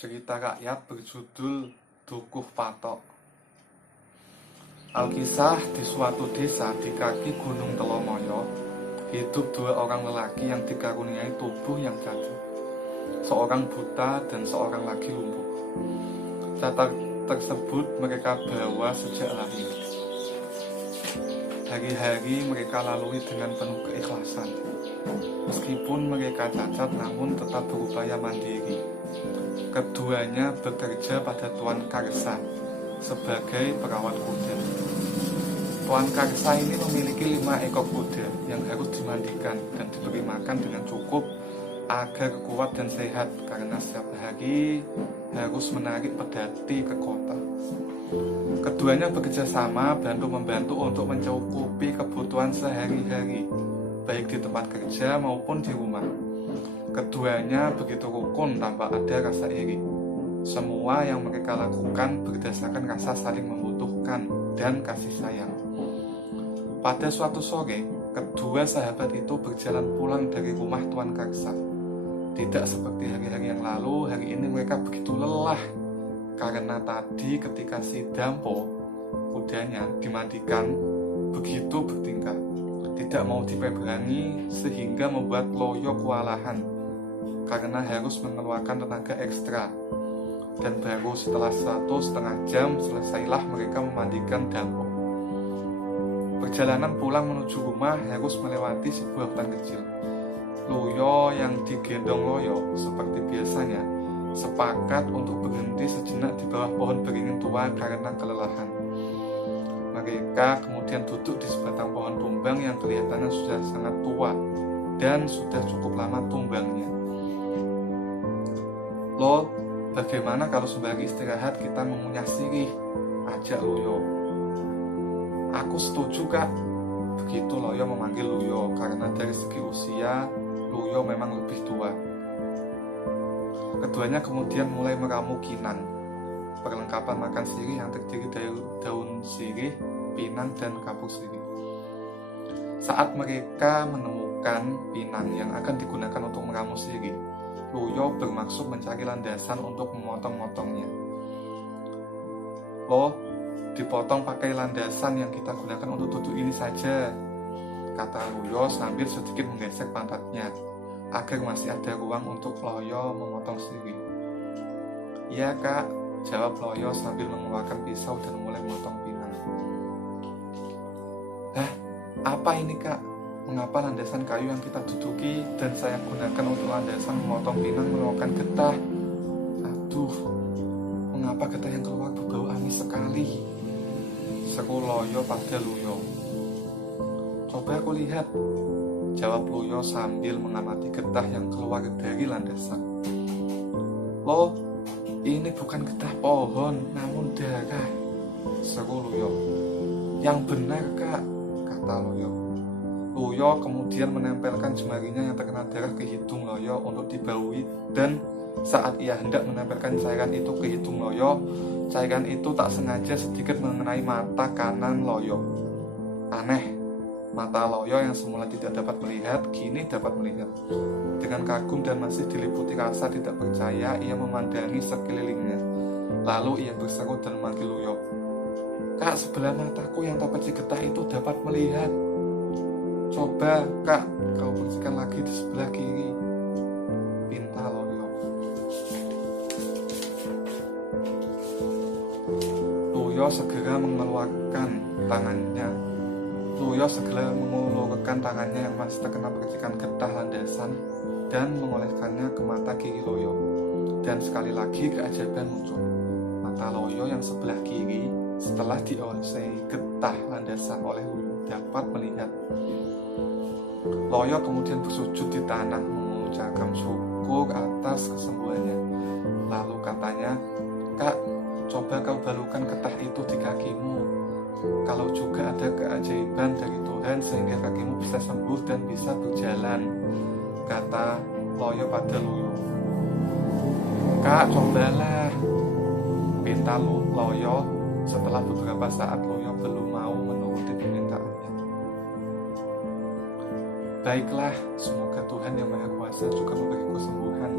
Cerita rakyat berjudul Dukuh Patok. Alkisah di suatu desa di kaki Gunung Telomoyo, hidup dua orang lelaki yang dikaruniai tubuh yang cacat. Seorang buta dan seorang lagi lumpuh. Catat tersebut mereka bawa sejak lahir. Hari-hari mereka lalui dengan penuh keikhlasan. Meskipun mereka cacat namun tetap berupaya mandiri. Keduanya bekerja pada Tuan Karsa sebagai perawat kuda. Tuan Karsa ini memiliki 5 ekor kuda yang harus dimandikan dan diberi makan dengan cukup agar kuat dan sehat karena setiap hari harus menarik pedati ke kota. Keduanya bekerja sama bantu-membantu untuk mencukupi kebutuhan sehari-hari, baik di tempat kerja maupun di rumah. Keduanya begitu rukun tanpa ada rasa iri. Semua yang mereka lakukan berdasarkan rasa saling membutuhkan dan kasih sayang. Pada suatu sore, kedua sahabat itu berjalan pulang dari rumah Tuan Karsa. Tidak seperti hari-hari yang lalu, hari ini mereka begitu lelah karena tadi ketika si Dampo, kudanya, dimandikan, begitu bertingkah, tidak mau diperangi sehingga membuat Loyo kewalahan karena harus mengeluarkan tenaga ekstra. Dan baru setelah 1,5 jam selesailah mereka memandikan Dampo. Perjalanan pulang menuju rumah harus melewati sebuah hutan kecil. Loyo yang digendong Loyo seperti biasanya sepakat untuk berhenti sejenak di bawah pohon beringin tua karena kelelahan. Mereka kemudian duduk di sebatang pohon tumbang yang kelihatannya sudah sangat tua dan sudah cukup lama tumbangnya. "Lo, bagaimana kalau sembari istirahat kita mengunyah sirih?" ajak Loyo. "Aku setuju, Kak." Begitu Loyo memanggil Loyo karena dari segi usia Loyo memang lebih tua. Keduanya kemudian mulai meramu kinang, perlengkapan makan sirih yang terdiri dari daun sirih, pinang, dan kapur sirih. Saat mereka menemukan pinang yang akan digunakan untuk meramu sirih, Loyo bermaksud mencari landasan untuk memotong-motongnya. "Lo, dipotong pakai landasan yang kita gunakan untuk duduk ini saja," kata Loyo sambil sedikit menggesek pantatnya agar masih ada ruang untuk Loyo memotong sirih. "Iya, Kak," jawab Loyo sambil mengeluarkan pisau dan mulai memotong pinang. "Hah, apa ini, Kak? Mengapa landasan kayu yang kita duduki dan saya gunakan untuk landasan memotong pinang melakukan getah? Aduh, mengapa getah yang keluar berbau amis sekali?" seru Loyo pada Loyo. "Coba aku lihat," jawab Loyo sambil mengamati getah yang keluar dari landasan. "Lo, ini bukan getah pohon, namun darah," seru Loyo. "Yang benar, Kak," kata Loyo. Loyo kemudian menempelkan jemarinya yang terkena darah ke hidung Loyo untuk dibaui, dan saat ia hendak menempelkan cairan itu ke hidung Loyo, cairan itu tak sengaja sedikit mengenai mata kanan Loyo. Aneh, mata Loyo yang semula tidak dapat melihat, kini dapat melihat. Dengan kagum dan masih diliputi rasa tidak percaya, ia memandangi sekelilingnya. Lalu ia berseru dan memanggil Loyo. "Kak, sebelah mataku yang terpecah getah itu dapat melihat. Coba, Kak, kau bersihkan lagi di sebelah kiri," pinta Loyo. Loyo segera mengeluarkan tangannya. Loyo segera mengulurkan tangannya yang masih terkena percikan getah landasan dan mengoleskannya ke mata kiri Loyo. Dan sekali lagi keajaiban muncul. Mata Loyo yang sebelah kiri setelah diolesi getah landasan oleh Loyo dapat melihat. Loyo kemudian bersujud di tanah mengucapkan syukur atas kesembuhannya. Lalu katanya, "Kak, coba kau balukan getah itu di kakimu. Kalau juga ada keajaiban dari Tuhan sehingga kakimu bisa sembuh dan bisa berjalan," kata Loyo pada Loyo. "Kak, cobalah," pinta Loyo setelah beberapa saat Loyo belum mau menuruti permintaannya. "Baiklah, semoga Tuhan yang Maha Kuasa juga memberi kesembuhan,"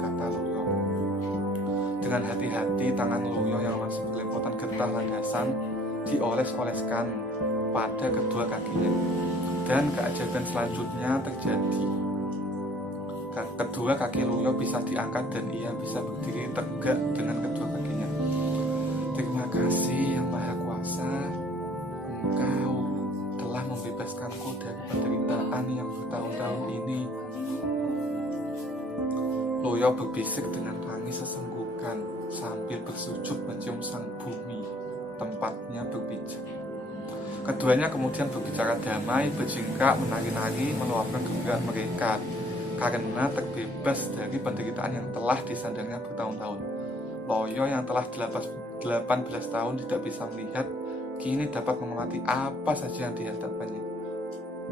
kata Loyo. Dengan hati-hati tangan Loyo yang masih berlepotan getah landasan dioles-oleskan pada kedua kakinya. Dan keajaiban selanjutnya terjadi. Kedua kaki Loyo bisa diangkat dan ia bisa berdiri tegak dengan kedua kakinya. Terima kasih Yang Maha Kuasa, Engkau telah membebaskanku dari penderitaan yang bertahun-tahun ini. Loyo berbisik dengan tangis sesenggukan sambil bersujud mencium sang bumi, tempatnya berpijak. Keduanya kemudian berbicara damai, berjingkrak, menari-nari, meluapkan kegembiraan mereka karena terbebas dari penderitaan yang telah disandarnya bertahun-tahun. Loyo yang telah 18 tahun tidak bisa melihat, kini dapat mengamati apa saja yang dihadapannya.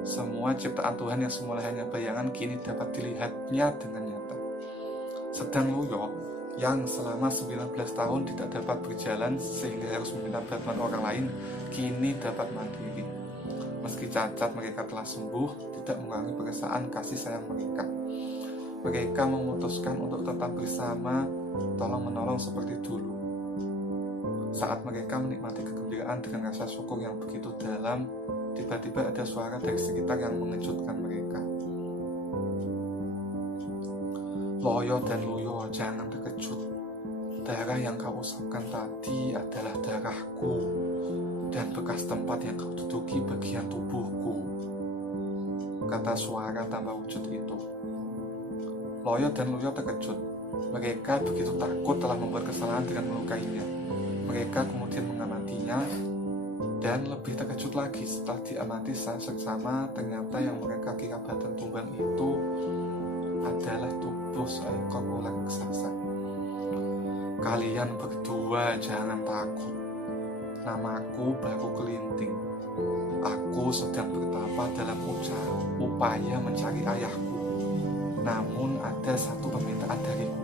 Semua ciptaan Tuhan yang semula hanya bayangan kini dapat dilihatnya dengan nyata. Sedang Loyo yang selama 19 tahun tidak dapat berjalan sehingga harus meminta bantuan orang lain, kini dapat mandiri. Meski cacat, mereka telah sembuh, tidak mengurangi perasaan kasih sayang mereka. Mereka memutuskan untuk tetap bersama, tolong-menolong seperti dulu. Saat mereka menikmati kegembiraan dengan rasa syukur yang begitu dalam, tiba-tiba ada suara dari sekitar yang mengejutkan mereka. Loyo dan Loyo, jangan terkejut. Darah yang kau usapkan tadi adalah darahku, dan bekas tempat yang kau duduki bagian tubuhku, kata suara tanpa wujud itu. Loyo dan Loyo terkejut. Mereka begitu takut telah membuat kesalahan dengan melukainya. Mereka kemudian mengamatinya, dan lebih terkejut lagi setelah diamati seksama, ternyata yang mereka kira badan tumbang itu adalah tubuh seekor ular raksasa. Kalian berdua jangan takut. Namaku Baru Kelinting. Aku sedang bertapa dalam upaya mencari ayahku. Namun ada satu permintaan dariku.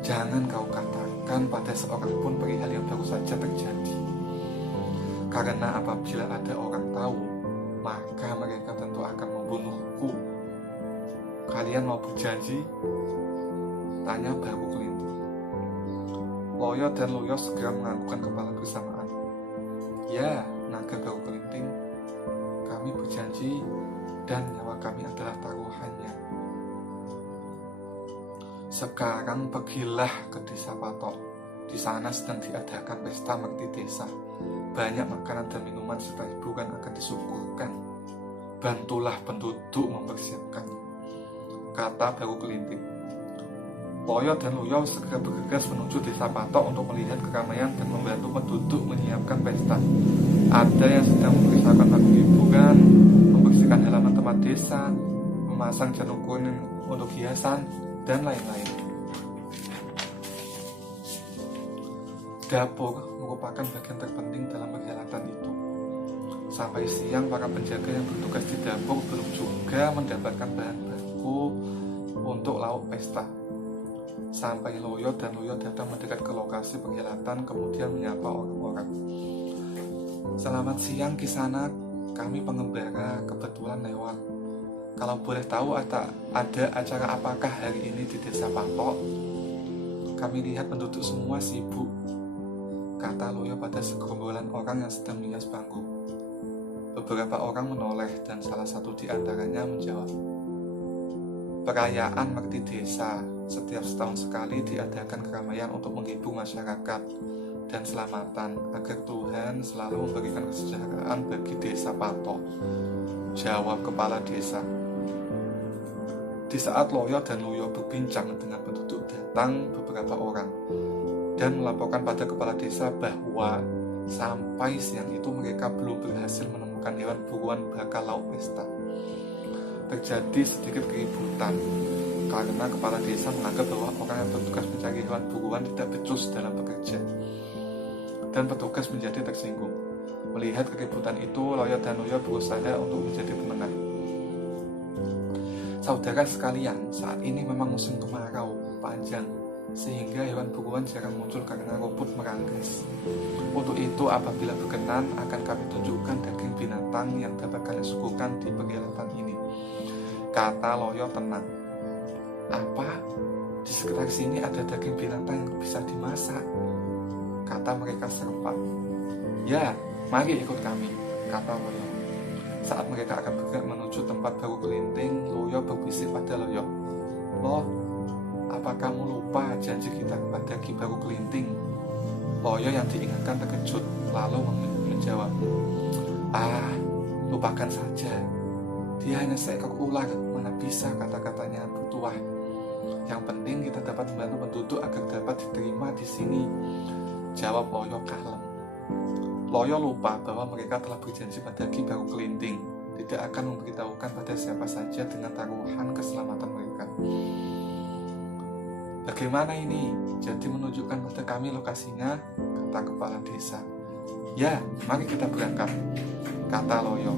Jangan kau katakan pada seorang pun perihal yang baru saja terjadi. Karena apabila ada orang tahu, maka mereka tentu akan membunuhku. Kalian mau berjanji? Tanya Baru Kelinting. Loyo dan Loyo segera menganggukkan kepala bersamaan. Ya, naga Baru Kelinting, kami berjanji dan nyawa kami adalah taruhannya. Sekarang pergilah ke desa Patok. Di sana sedang diadakan pesta merti desa. Banyak makanan dan minuman serta hiburan akan disuguhkan. Bantulah penduduk mempersiapkannya, kata Baru Kelinting. Loyo dan Loyo segera bergegas menuju desa Patok untuk melihat keramaian dan membantu penduduk menyiapkan pesta. Ada yang sedang mempersiapkan lagu hiburan, membersihkan halaman tempat desa, memasang janur kuning untuk hiasan, dan lain-lain. Dapur merupakan bagian terpenting dalam perhelatan itu. Sampai siang, para penjaga yang bertugas di dapur belum juga mendapatkan bahan baku untuk lauk pesta. Sampai Loyo dan Loyo datang mendekat ke lokasi perhelatan, kemudian menyapa orang-orang. Selamat siang Kisanak, kami pengembara kebetulan lewat. Kalau boleh tahu ada acara apakah hari ini di desa Patok? Kami lihat penduduk semua sibuk, kata Loyo pada segerombolan orang yang sedang menghias bangku. Beberapa orang menoleh dan salah satu di antaranya menjawab. Perayaan merti desa setiap setahun sekali diadakan keramaian untuk menghibur masyarakat dan selamatan agar Tuhan selalu memberikan kesejahteraan bagi desa Patok, jawab kepala desa. Di saat Loyo dan Loyo berbincang dengan penduduk, datang beberapa orang dan melaporkan pada kepala desa bahwa sampai siang itu mereka belum berhasil menemukan hewan buruan bakal lauk pesta. Terjadi sedikit keributan karena kepala desa menganggap bahwa orang yang bertugas mencari hewan buruan tidak becus dalam bekerja, dan petugas menjadi tersinggung. Melihat keributan itu, Loyo dan Loyo berusaha untuk menjadi penengah. Saudara sekalian, saat ini memang musim kemarau panjang, sehingga hewan buruan jarang muncul karena rumput meranggas. Untuk itu, apabila berkenan, akan kami tunjukkan daging binatang yang dapat kalian suguhkan di perhelatan ini, kata Loyo tenang. Apa? Di sekitar sini ada daging binatang yang bisa dimasak, kata mereka serempak. Ya, mari ikut kami, kata Loyo. Saat mereka akan bergerak menuju tempat baru kelinting, Loyo berbisik pada Loyo. Loh, apa kamu lupa janji kita kepada Ki Baru Kelinting? Loyo yang diingatkan terkejut, lalu menjawab, lupakan saja. Dia hanya seekor ular, mana bisa kata-katanya bertuah. Yang penting kita dapat membantu penduduk agar dapat diterima di sini, jawab Loyo kalem. Loyo lupa bahwa mereka telah berjanji pada Ki Baru Kelinting tidak akan memberitahukan pada siapa saja dengan taruhan keselamatan mereka. Bagaimana ini? Jadi menunjukkan pada kami lokasinya, kata kepala desa. Ya, mari kita berangkat, kata Loyo.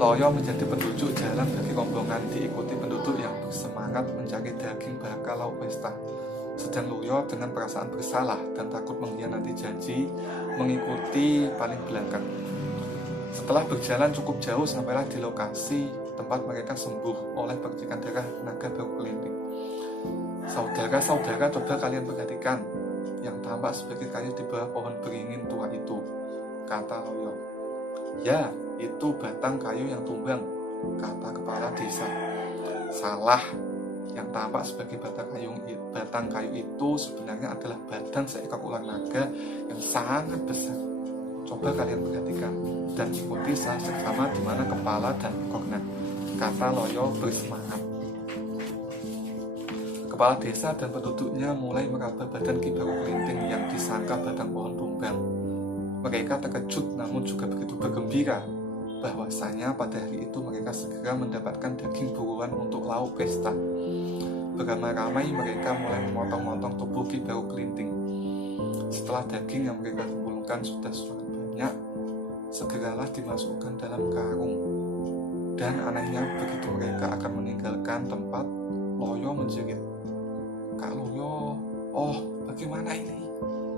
Loyo menjadi penunjuk jalan bagi rombongan, diikuti penduduk yang bersemangat mencari daging bakal lauk pesta. Sedang Loyo dengan perasaan bersalah dan takut mengkhianati janji mengikuti paling belakang. Setelah berjalan cukup jauh, sampailah di lokasi tempat mereka sembuh oleh percikan darah naga baru kelinting. Saudara-saudara, coba kalian perhatikan yang tampak sebagai kayu di bawah pohon beringin tua itu, kata Loyo. Ya, itu batang kayu yang tumbang, kata kepala desa. Salah, yang tampak sebagai batang kayu itu sebenarnya adalah badan seekor ular naga yang sangat besar. Coba kalian perhatikan dan ikuti saya seksama di mana kepala dan ekornya, kata Loyo bersemangat. Kepala desa dan penduduknya mulai meraba badan Ki Baru Kelinting yang disangka batang pohon tumbang. Mereka terkejut namun juga begitu bergembira bahwasanya pada hari itu mereka segera mendapatkan daging buruan untuk lauk pesta. Beramai-ramai mereka mulai memotong-motong tubuh Ki Baru Kelinting. Setelah daging yang mereka kumpulkan sudah sangat banyak, segeralah dimasukkan dalam karung. Dan anehnya begitu mereka akan meninggalkan tempat, Loyo menjerit. Kak Loyo, bagaimana ini?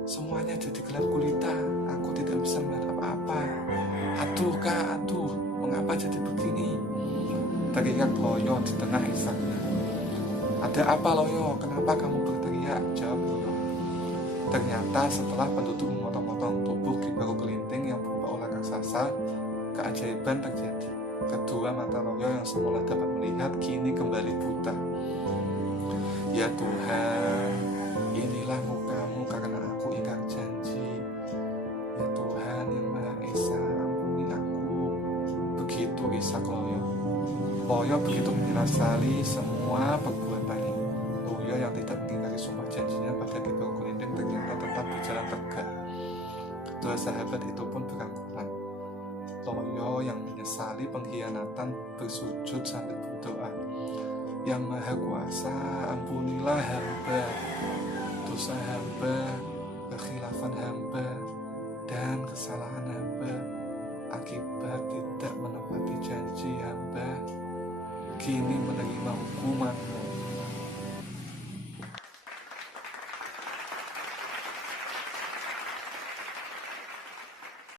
Semuanya jadi gelap gulita, aku tidak bisa melihat apa-apa. Aduh Kak, mengapa jadi begini? Teriak Loyo di tengah isaknya. Ada apa Loyo? Kenapa kamu berteriak? Jawab Loyo. Ternyata setelah penduduk memotong-motong tubuh Ki Baru Kelinting yang berupa ular raksasa, keajaiban terjadi. Kedua mata Loyo yang semula dapat melihat kini kembali buta. Ya Tuhan, inilah muka-Mu karena aku ingkar janji. Ya Tuhan yang Maha Esa, ampuni aku. Begitu isak Loyo. Loyo begitu menyesali semua perbuatannya. Loyo yang tidak mengingkari sumpah janjinya pada Ki Baru Kelinting ternyata tetap berjalan tegak. Kedua sahabat itu pun berangkulan. Loyo yang menyesali pengkhianatan bersujud sambil berdoa. Yang Maha Kuasa, ampunilah hamba, dosa hamba, kekhilafan hamba, dan kesalahan hamba akibat tidak menepati janji hamba, kini menerima hukuman